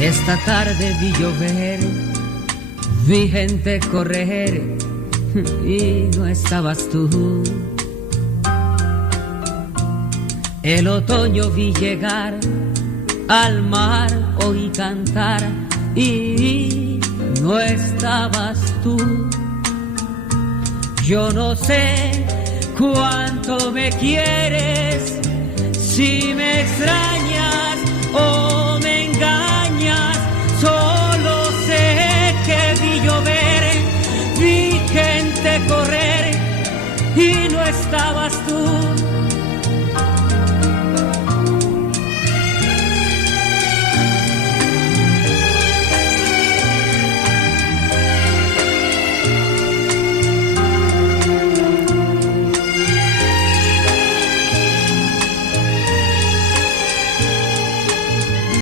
Esta tarde vi llover, vi gente correr y no estabas tú. El otoño vi llegar, al mar oí cantar y no estabas tú. Yo no sé cuánto me quieres, si me extrañas o me engañas. Solo sé que vi llover, vi gente correr y no estabas